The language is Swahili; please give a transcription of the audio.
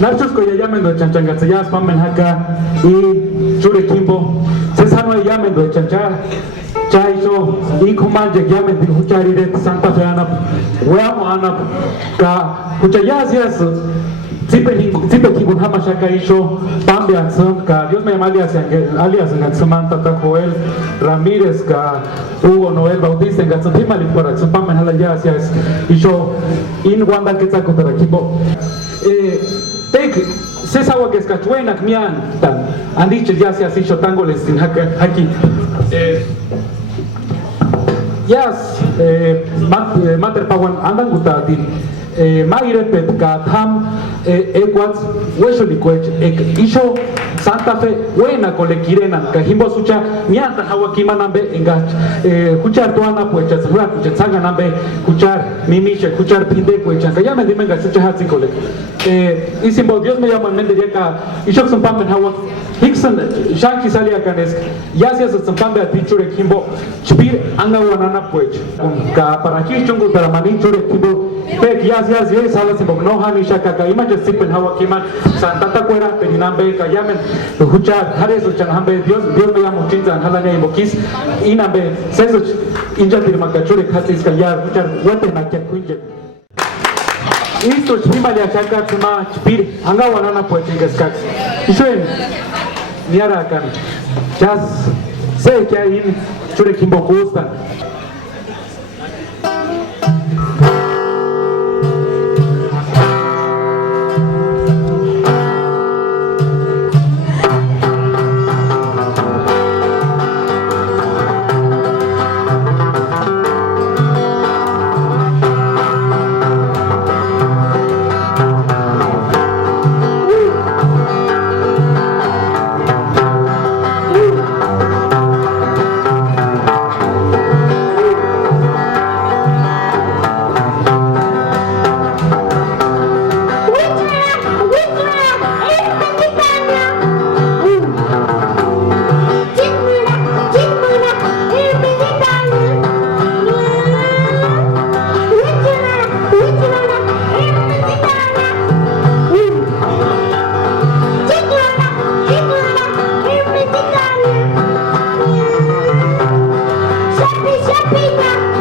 Narchusco ya llamen de chanchangatzayas, pamen haka y churequimbo. Cesano ya llamen de chanchar. Chaiso y coman ya llamen de huchari de Santa Fe Anap. Weamo Anap. Ka huchayasias. Sipe kingun hama shaka isho. Pambe anson. Ka Dios me llama alias en Atsuman Tata Joel Ramírez. Ka Hugo Noel Bautista en Gatsutima Limpora. Pamen halayasias. Isho in Wanda Quetzalcoatl. Tek sesawa que escachuena mian tan han dicho ya se así chotangoles sin aquí yas mater pawan andan gutatin maire petka tham equats wesholiquech ek isho Santa Fe buena colekirena kahimbo sucha mianta hawakimanambe engach kuchar tuana puecha sura kuchanga nambe kuchar mimisha kuchar pinde puecha ya me dimenga sucha hatsi kolek y simbo Dios me llama mende ka ishok sampamen hawa Hickson shanki salia kanes ya se sampambe atichure kimbo chpir anga wanana puecha ka para chichungu para manichure kimbo pek ya sala simbo no hani shaka ka imaje sipen hawa kiman santata kuera peninambe ka yamen hucha hares uchan hambe Dios me llama chinzan halanya ibokis inambe seso inja pirmakachure khatis ka ya hucha wate na kya kunje isto chimbalia chaka tuma chpir anga wanana poetingas kaks ishoen niara kan jas se kya in chure kimbo gusta Happy, happy,